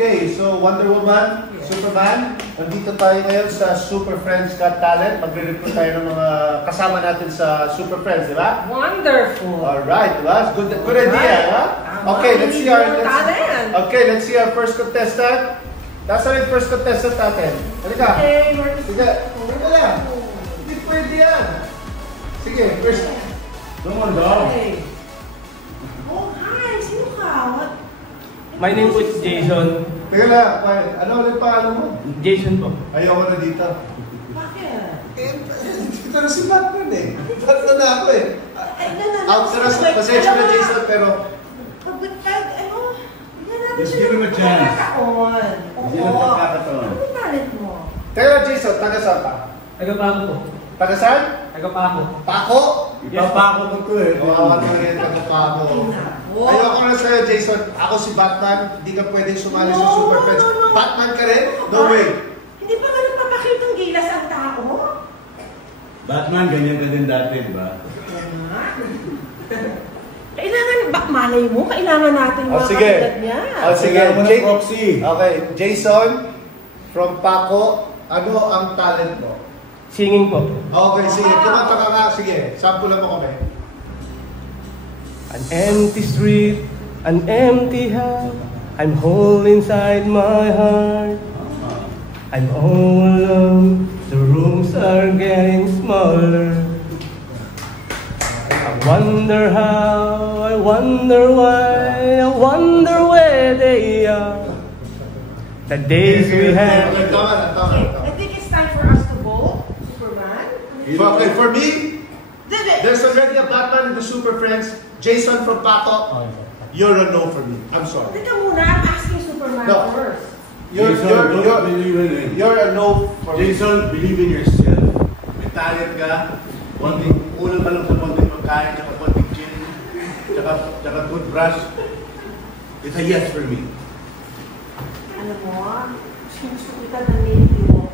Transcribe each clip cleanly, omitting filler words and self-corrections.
Okay, so Wonder Woman, Superman, nandito tayo ngayon sa Super Friends Got Talent. Magre-recruit tayo ng mga kasama natin sa Super Friends, di ba? Wonderful. Alright, di ba? Good idea, di ba? Okay, let's see our first contestant. Nasaan yung first contestant natin? Halika. Okay, sige, halika lang. Hindi pwede yan. Sige, first. Come on, dog. Oh, hi. Sino ka? What? My name is Jason. Teka lang, ano ulit pangalan mo? Jason po. Ayoko na dito. Bakit? Dito na si Batman eh. Batman na ako eh. Pasensya na Jason, pero... Just give him a chance. Hindi na magkakataon. Ano yung talent mo? Teka lang Jason, taga saan ka? Taga-Paco po. Taga saan? Taga-Paco. Pako? Ipapaco mo to eh. Kawawa talaga yan, taga Pako. Ayoko na sa'yo Jason, ako si Batman, hindi ka pwedeng sumali sa Super Friends. Batman ka rin? No way. Hindi pa ganun papakitang gilas ang tao? Batman, ganyan ka din dati, di ba? Kailangan, malay mo, kailangan natin mga katulad niya. Sige, Proxy. Okay, Jason, from Paco, ano ang talent mo? Singing po. Okay, sige, kumanta ka nga, sige, sampulan mo kami. An empty street, an empty house, I'm whole inside my heart. I'm all alone, the rooms are getting smaller. I wonder how, I wonder why, I wonder where they are. The days we had. I think it's time for us to vote, Superman. Okay, for me, there's already a Batman in the Super Friends. Jason from Paco, you're a no for me. I'm sorry. Teka muna, I'm asking Superman first. You're a no for me. Jason, believe in yourself. May talent ka. Unang ka lang sa konting pagkain, tsaka konting gin, tsaka toothbrush. It's a yes for me. Alam mo, gusto kita ng medyo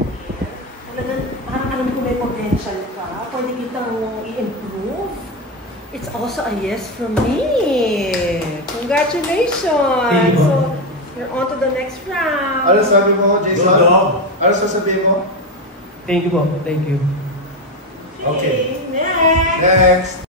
talagang parang alam ko may potential ka. Pwede kitang i-improve. It's also a yes from me. Congratulations! So, you're on to the next round. Ano sabi mo, Jason? Ano sasabihin mo? Thank you po, thank you. Okay. Next! Next!